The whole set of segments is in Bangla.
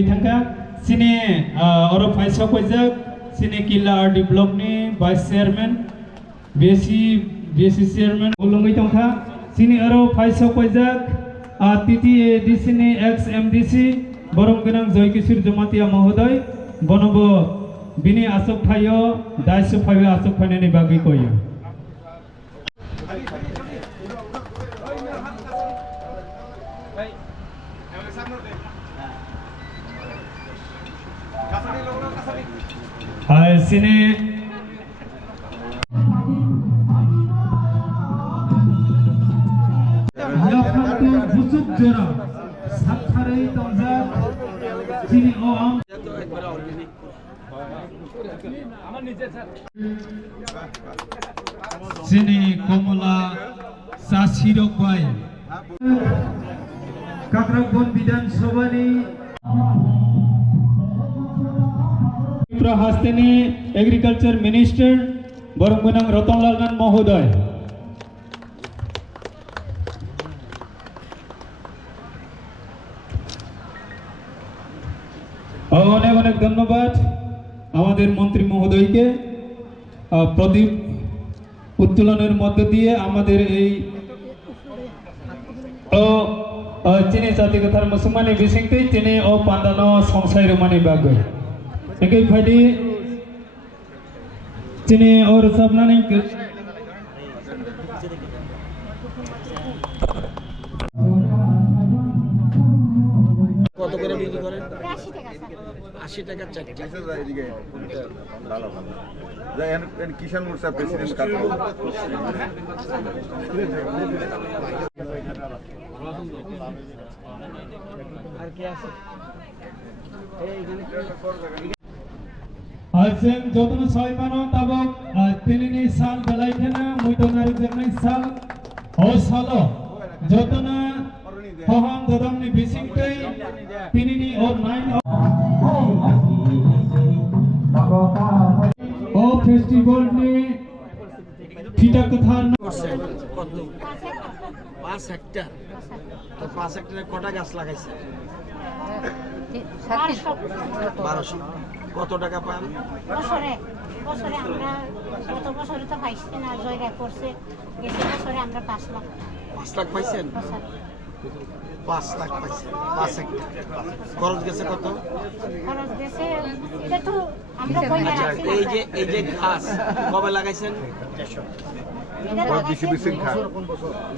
ulungi thangka sini oro paisa kojak sini Killa RD block ni vice chairman BSc chairman ulungi thangka sini oro paisa kojak TTADC ni ex MDC borong genang Joykisir Jamatia Mahoday bonobo bini asok thayo daisho phayo asok phainani bagi koyo sini busuk jera sakharai tongjak sini om sini Komala Sasirok Bai Kakragbon Bidan Sobani Hastini Agriculture Minister Boronggunang Ratan Mahoday অনেক অনেক ধন্যবাদ আমাদের মন্ত্রী মহোদয়কে প্রদীপ উত্তোলনের মধ্য দিয়ে আমাদের এই চিনি জাতি কথার মুসলমানি বিসিংতে চিনি ও পান্ডানো সংসাই রমানি বাগৈ একেই ফাইদি চিনি ওর সাবনানি কত করে বিক্রি করেন 80 টাকা চারটি কিষান মোর্চা প্রেসিডেন্ট কাকা আর কি আছে আছেন যতন ছয় মানো তাবক তিনিনি সাল বেলাইখেনা মুইতনারি জেনাই সাল ও সালো যতনা হহম দদমনি বিসিংতৈ তিনিনি ও নাইন ও ফেস্টিভ্যাল নি ফিটা কথা কত 5 হেক্টর তো 5 হেক্টরে কটা গাছ লাগাইছে 1200 কত টাকা পান বছরে আমরা গত বছরে তো পাইছি না জয়রা করছে গেছে বছরে আমরা 5 লাখ পাইছেন 5 লাখ পাইছেন 5 হেক্টর খরচ গেছে কত খরচ গেছে এটা তো আমরা কইলা রাখছি এই যে গাছ কবে লাগাইছেন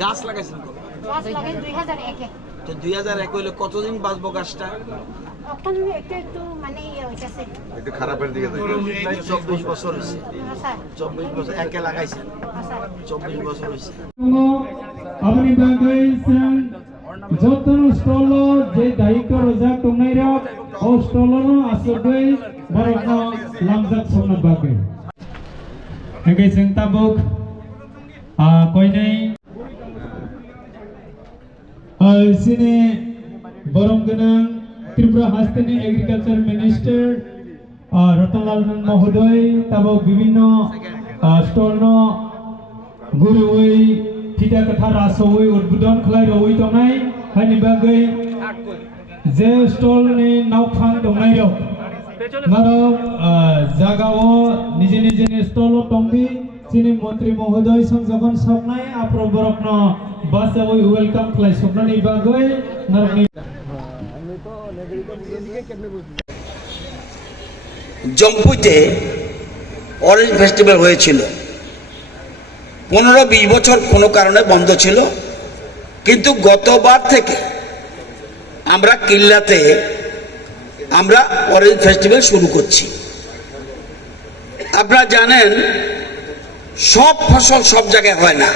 গাছ লাগাইছেন কবে গাছ লাগাই 2001 তো 2001 হইলে কতদিন বাঁচবো গাছটা এখন একটু মানে হইতাছে একটু খারাপের দিকে 24 বছর হইছে স্যার 24 বছর একে লাগাইছেন 24 বছর হইছে আপনি বাগাইছেন যতন স্টল যে দায়িত্ব রোজা টুনাইরা ও স্টলনো আসগৈ বরক লামজাক সমনা বাগে হেগে চিন্তাবুক কইনাই সিনে বরমগনা ত্রিপুরা হাস্তেনি এগ্রিকালচার মিনিস্টার রতনলাল মহোদয় তাবক বিভিন্ন স্টলনো গুরু ওই ফিটা কথা রাসওই উদ্বোধন খলাই রই তনাই হানি বাগৈ যে স্টল নি নাওখাং দंनाय रok marok জাগাও নিজে নিজে স্টল টংবি চিনি মন্ত্রী মহোদয় সংযখন সবনাই আপর বরকন বাসাওই ওয়েলকাম খলাই সবনানি বাগৈ নারনি জম্পুইতে অরেঞ্জ ফেস্টিভ্যাল হয়েছিল 15-20 বছর কোনো কারণে বন্ধ ছিল কিন্তু গতবার থেকে আমরা কিল্লাতে আমরা অরেঞ্জ ফেস্টিভ্যাল শুরু করছি আপনারা জানেন সব ফসল সব জায়গায় হয় না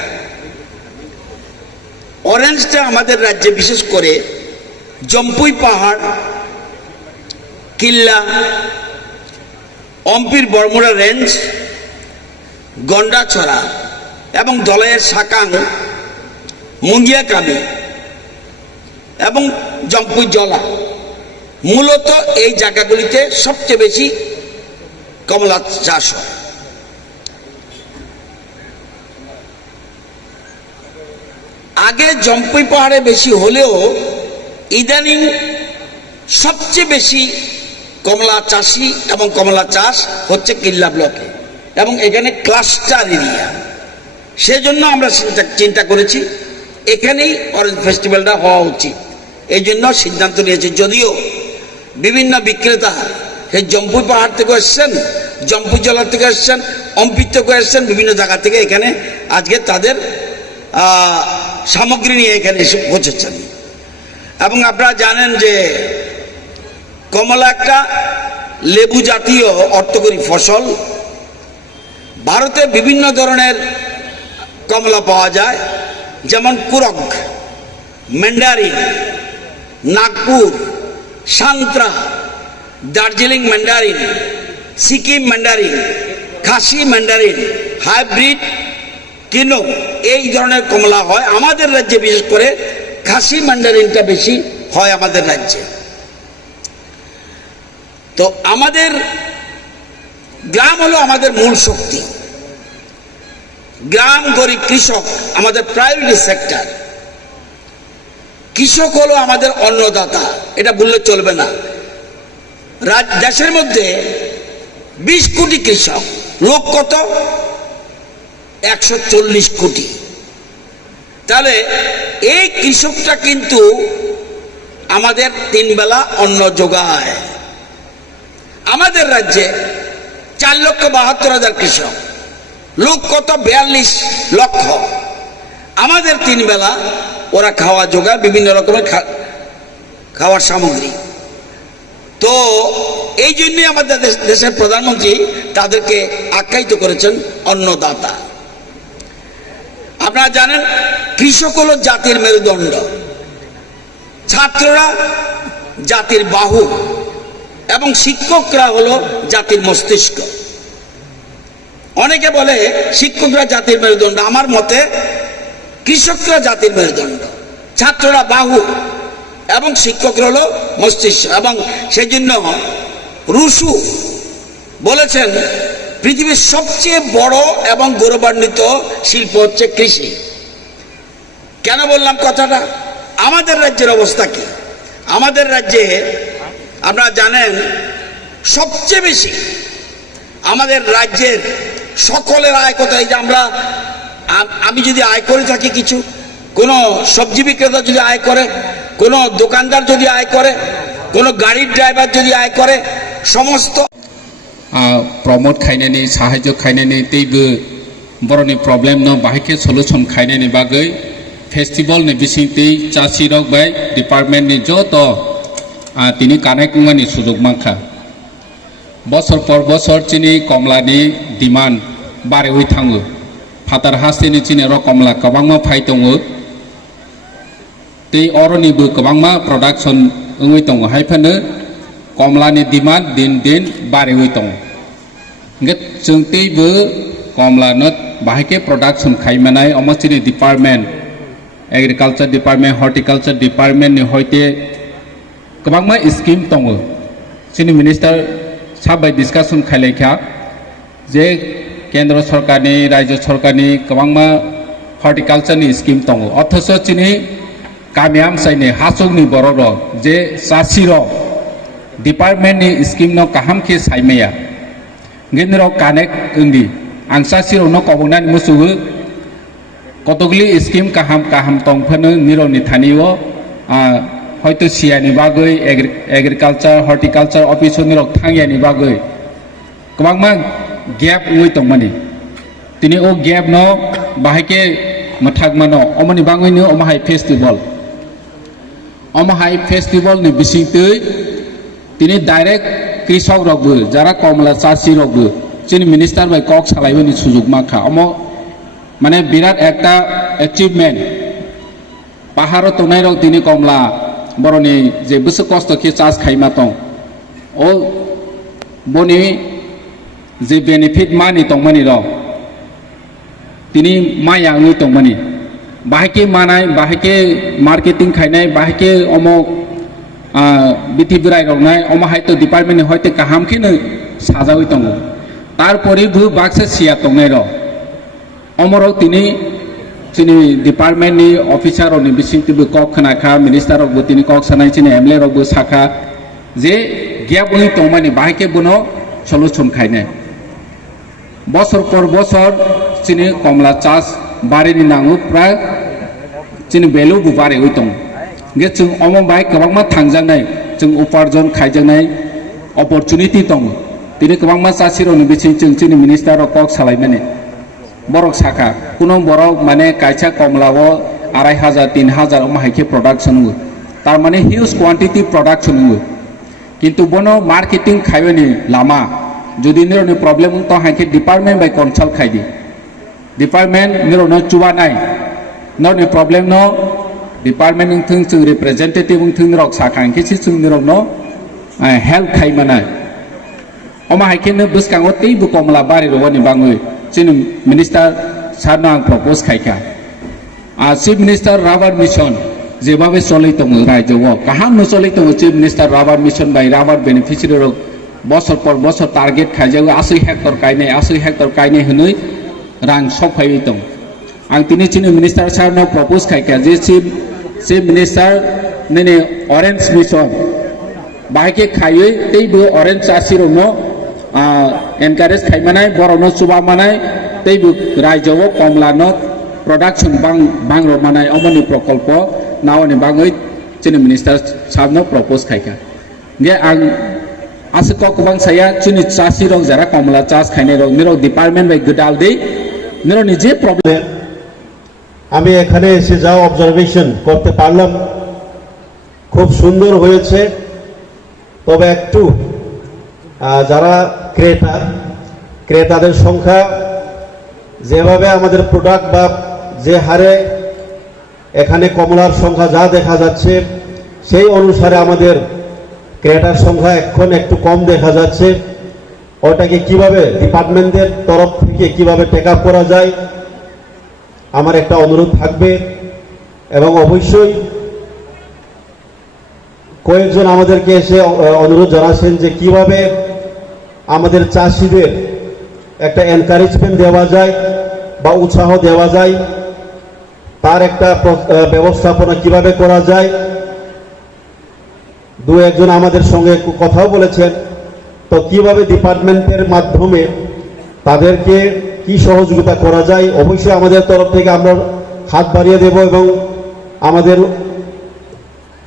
অরেঞ্জটা আমাদের রাজ্যে বিশেষ করে জম্পুই পাহাড় কিল্লা অম্পির বড়মুড়া রেঞ্জ গন্ডাছড়া এবং দলাইয়ের সাকাং মুঙ্গিয়াকামি এবং জম্পুই জলা মূলত এই জায়গাগুলিতে সবচেয়ে বেশি কমলা চাষ হয় আগে জম্পুই পাহাড়ে বেশি হলেও ইদানিং সবচেয়ে বেশি কমলা চাষি এবং কমলা চাষ হচ্ছে কিল্লা ব্লকে, এবং এখানে ক্লাস্টার এরিয়া। সেজন্য আমরা চিন্তা করেছি এখানেই অরেঞ্জ ফেস্টিভ্যালটা হওয়া উচিত, এই জন্য সিদ্ধান্ত নিয়েছি। যদিও বিভিন্ন বিক্রেতা সেই জম্পুই পাহাড় থেকে এসছেন, জম্পুই জলার থেকে এসছেন, অম্পিত থেকে এসছেন, বিভিন্ন জায়গা থেকে এখানে আজকে তাদের সামগ্রী নিয়ে এখানে এসে পৌঁছেছেন। এবং আপনারা জানেন যে কমলা একটা লেবু জাতীয় অর্থকরী ফসল। ভারতে বিভিন্ন ধরনের কমলা পাওয়া যায়, যেমন কুরক, ম্যান্ডারিন, নাগপুর, সান্ত্রা, Darjeeling mandarin, Sikkim mandarin, Khasi mandarin, hybrid Kinnow, এই ধরনের কমলা হয় আমাদের রাজ্যে। বিশেষ করে খাসি ম্যান্ডারিনটা বেশি হয় আমাদের রাজ্যে। তো আমাদের গ্রাম হলো আমাদের মূল শক্তি। গ্রাম গরিব কৃষক আমাদের প্রায়োরিটি সেক্টর। কৃষক হলো আমাদের অন্নদাতা, এটা বললে চলবে না। দেশের মধ্যে 20 কোটি কৃষক, লোক কত? 140 কোটি। তাহলে এই কৃষকটা কিন্তু আমাদের 3 বেলা অন্ন যোগায়। আমাদের রাজ্যে 4,72,000 কৃষক, লোক কত? 42 লক্ষ। আমাদের 3 বেলা ওরা খাওয়া যোগায়, বিভিন্ন রকমের খাওয়ার সামগ্রী। তো এই জন্যই আমাদের দেশের প্রধানমন্ত্রী তাদেরকে আখ্যায়িত করেছেন অন্নদাতা। আপনারা জানেন কৃষক হলো জাতির মেরুদণ্ড, ছাত্ররা জাতির বাহু, এবং শিক্ষকরা হলো জাতির মস্তিষ্ক। অনেকে বলে শিক্ষকরা জাতির মেরুদণ্ড, আমার মতে কৃষকরা জাতির মেরুদণ্ড, ছাত্ররা বাহু এবং শিক্ষকরা হলো মস্তিষ্ক। এবং সেই জন্য রুশু বলেছেন পৃথিবীর সবচেয়ে বড় এবং গৌরবান্বিত শিল্প হচ্ছে কৃষি। কেন বললাম কথাটা? আমাদের রাজ্যের অবস্থা কি? আমাদের রাজ্যে আপনারা জানেন সবচেয়ে বেশি আমাদের রাজ্যের সকলের আয় কত? এই যে আমি যদি আয় করে থাকি কিছু, কোনো সবজি বিক্রেতা যদি আয় করে, কোনো দোকানদার যদি আয় করে, কোনো গাড়ির ড্রাইভার যদি আয় করে, সমস্ত प्रमोट खायनायनि साहाय्य खायनायनि तैबो बर'नि प्रब्लेम न बाहायके सलुशन खायनायनि बागै फेस्टिवलनि बिसिंति चासि रक बाय डिपार्टमेन्टनि जत तिनि कानेक्टमानि सुजुग माखा बছর पर बছर चिनि कमलानि डिमान्ड बारायबाय थाङो फातार हास्टेनि चिनि र कमला गोबांमा फाय दङ तै अरनिबो गोबांमा प्रडाक्शन ओङै दङ हायफानो कमलानि डिमान्ड दिन दिन बारायबाय दङ जों तैबो कमलानो बाहायके प्रडाक्शन खायमानाय अमस्टिनि डिपार्टमेन्ट एग्रिकालचार डिपार्टमेन्ट हर्टिकालचार डिपार्टमेन्टनि हयते गोबांमा स्कीम दङ चिनि मिनिस्टार साबाय डिसकाशन खायलायखा जे केन्द्र सरकारनि राज्य सरकारनि गोबांमा हर्टिकालचारनि स्कीम दङ अथच चिनि गामियाम साइनि हासुगनि बर' जे चासि डिपार्टमेन्टनि स्कीम न काहामखे सायमाया गेन्द्र कानेक्ट ओंदि आं चासिराव न कबनानि मुसुगो कतगुली स्कीम काहाम काहाम तंफानो निरवनि थानियो हयतो सियानि बागै एग्रिकालचार हर्टिकालचार अफिस निरव थांगियानि बागै गोबांमा गैप उइ तंमानि तिनि ओ गैप न बाहायके मथागमानो अमनि बाङैनो अमाहाय फेस्टिवल नि बिसिंतै তিনি ডাইরেক্ট কৃষক রকবো যারা কমলা চাষি রকবো চিনি মিনিস্টার বাই কক সালাইবনি সুযোগ মাখা মানে বিরাট একটা অ্যাচিভমেন্ট পাহাড় তনাই রক তিনি কমলা বরনি যে বসে কষ্ট খে চাষ খাইমা তং ও বনি যে বেনিফিট মানি তংমানি রক তিনি মায়া আঙুই তংমানি বাহাইকে মানাय বাহাইকে মার্কেটিং খাইनाय বাহাইকে অমক बिथि बोराय रंनाय अमाहायतो डिपार्टमेन्ट हयतो काहामखिनो साजावै दङ तारपरेबो बाक्सा सिया दंनाय र अमराव तिनि चिनि डिपार्टमेन्टनि अफिसारनि बिसिंतिबो कक खोनाखा मिनिस्टारबो तिनि कक सानाय चिनि एमएलए रबो साखा যে গ্যাপ ওই তো মানে বাহাইকে বনো সলিউশন খাইনে বছর পর বছর চিনি কমলা চাষ বাড়িনি নাঙো প্রায় চিনি ভ্যালু बारे ওই दं गे जों अमो बाय गोबांमा थांजानाय जों उपार्जन खायजानाय अपरचुनिटि दं दिनै गोबांमा चासिरनि बिथिं जों जोंनि मिनिस्टार कक सालायमाने बरक साखा कुनो बरक माने कायसा कमलाओ 2500 3000 माहायके प्रोडक्शन तार माने हिउज क्वांटिटी प्रोडक्शन किंतु बनो मार्केटिंग खायनि लामा जुदि निरनि प्रॉब्लम तो हायके डिपार्टमेंट बाय कन्सल्ट खायदि डिपार्टमेंट निरनो चुबानाय नरनि प्रॉब्लम नो डिपार्टमेंट थों जों रिप्रेजेंटेटिव थों रक साखांके जों निरनो हेल्प खायमानाय अमा हायकेनो बसकांगो तैबो कमला बारि रवानि बाङै जों मिनिस्टार सारनो आं प्रपोज खायखा चीफ मिनिस्टर राबार मिशन जेबाबे चलै दङ रायजोआव गाहाम चलै दङ चीफ मिनिस्टर राबार मिशन बाय राबार बेनिफिशियरि बছর पर बছर टार्गेट खायजायो 80 हेक्टर गायनाय होनै रां सफायै दं आं दिनै चिनि मिनिस्टार सारनो प्रपोज खायखा जे चीफ मिनिस्टार नैने ऑरेंज मिशन बाहायके खायै तैबो ऑरेंज चासिरनो एनकारेज खायमानाय बरनो सुबामानाय तैबो रायजोआव कमलानो प्रोडक्शन बांरमानाय अमनि प्रकल्प नावनि बाङै चिनि मिनिस्टार सारनो प्रपोज खायखा गे आं आसको गोबां साया चिनि चासि रं जारा कमला चास खायनाय रं निरो डिपार्टमेंट बाय गोदाल दे निरो निजे प्रॉब्लेम আমি এখানে এসে যা অবজারভেশন করতে পারলাম খুব সুন্দর হয়েছে তবে একটু যারা ক্রেতাদের সংখ্যা যেভাবে আমাদের প্রোডাক্ট বা যে হারে এখানে কমলার সংখ্যা যা দেখা যাচ্ছে সেই অনুসারে আমাদের ক্রেতার সংখ্যা এখন একটু কম দেখা যাচ্ছে ওটাকে কিভাবে ডিপার্টমেন্টের তরফ থেকে কিভাবে টেক আপ করা যায় আমার একটা অনুরোধ থাকবে এবং অবশ্যই কয়েকজন আমাদেরকে এসে অনুরোধ জানাচ্ছেন যে কিভাবে আমাদের চাষিদের একটা এনকারেজমেন্ট দেওয়া যায় বা উৎসাহ দেওয়া যায় তার একটা ব্যবস্থাপনা কিভাবে করা যায় দু একজন আমাদের সঙ্গে কথাও বলেছেন তো কিভাবে ডিপার্টমেন্টের মাধ্যমে তাদেরকে কি সহযোগিতা করা যায় অবশ্যই আমাদের তরফ থেকে আমরা হাত বাড়িয়ে দেব এবং আমাদের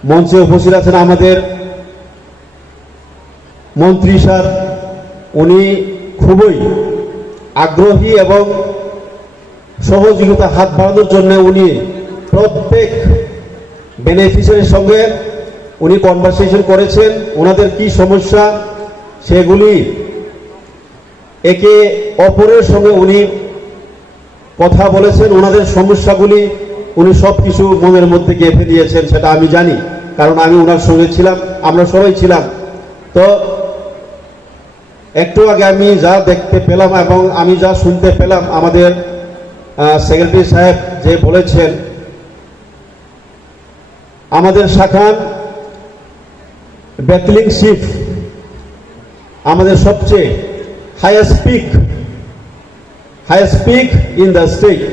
মঞ্চে উপস্থিত আছেন আমাদের মন্ত্রী স্যার উনি খুবই আগ্রহী এবং সহযোগিতা হাত বাড়ানোর জন্য উনি প্রত্যেক বেনিফিশিয়ারির সঙ্গে উনি কনভারসেশন করেছেন ওনাদের কি সমস্যা সেগুলি একে অপরের সঙ্গে উনি কথা বলেছেন ওনাদের সমস্যাগুলি উনি সবকিছু মনের মধ্যে গেঁথে দিয়েছেন সেটা আমি জানি কারণ আমি ওনার সঙ্গে ছিলাম আমরা সবাই ছিলাম তো একটু আগে আমি যা দেখতে পেলাম এবং আমি যা শুনতে পেলাম আমাদের সেক্রেটারি সাহেব যে বলেছেন আমাদের শাখান বেতলিং শিফট আমাদের সবচেয়ে highest peak in the state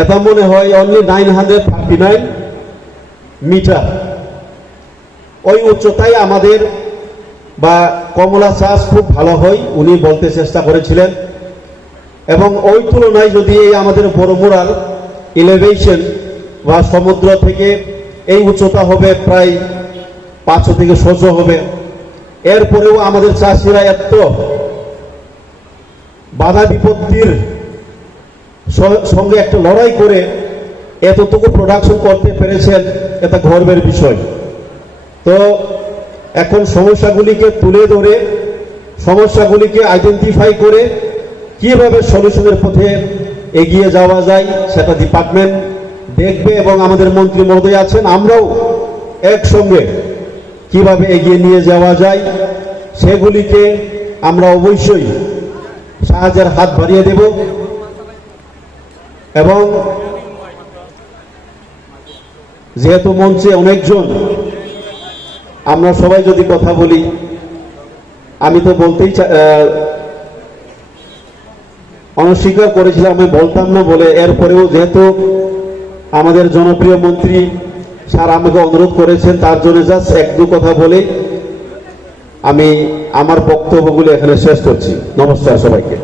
এটা মনে হয় only 939 মিটার ওই উচ্চতায় আমাদের বা কমলা চাষ খুব ভালো হয় উনি বলতে চেষ্টা করেছিলেন এবং ওই তুলনায় যদি এই আমাদের বড়মুড়ার এলিভেশন বা সমুদ্র থেকে এই উচ্চতা হবে প্রায় 500 থেকে 600 হবে এরপরেও আমাদের চাষিরা এত বাধা বিপত্তির সঙ্গে একটা লড়াই করে এতটুকু প্রোডাকশন করতে পেরেছেন এটা গর্বের বিষয় তো এখন সমস্যাগুলিকে তুলে ধরে সমস্যাগুলিকে আইডেন্টিফাই করে কিভাবে সলিউশনের পথে এগিয়ে যাওয়া যায় সেটা ডিপার্টমেন্ট দেখবে এবং আমাদের মন্ত্রী মহোদয় আছেন আমরাও একসঙ্গে কিভাবে এগিয়ে নিয়ে যাওয়া যায় সেগুলিকে আমরা অবশ্যই সাহায্যের হাত বাড়িয়ে দেব এবং যেহেতু মঞ্চে অনেকজন আমরা সবাই যদি কথা বলি আমি তো বলতেই অনস্বীকার করেছিলাম আমি বলতাম না বলে এরপরেও যেহেতু আমাদের জনপ্রিয় মন্ত্রী স্যার আমাকে অনুরোধ করেছেন, তার জন্য জাস্ট এক দু কথা বলে আমি আমার বক্তব্যগুলো এখানে শেষ করছি। নমস্কার সবাইকে।